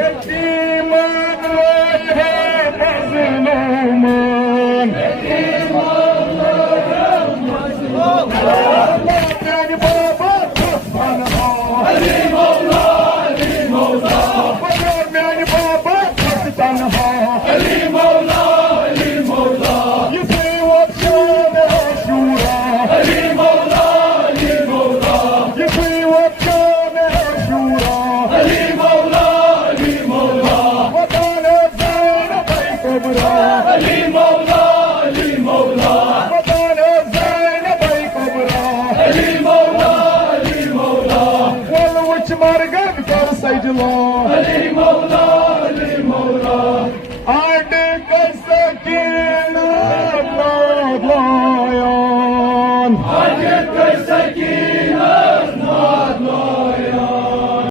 يتيمان رايحة مظلومان يعني بابا تصفنها علي مولا علي مولا يعني بابا تصفنها علي مولا علي مولا يسوي وكان عاشورا علي مولا علي مولا يسوي وكان عاشورا علي مولا علي مولا وكان زينب كبرى علي مولا علي مولا وكان زينب كبرى علي مولا علي مولا والله وش مرقد كان سيد الله علي مولا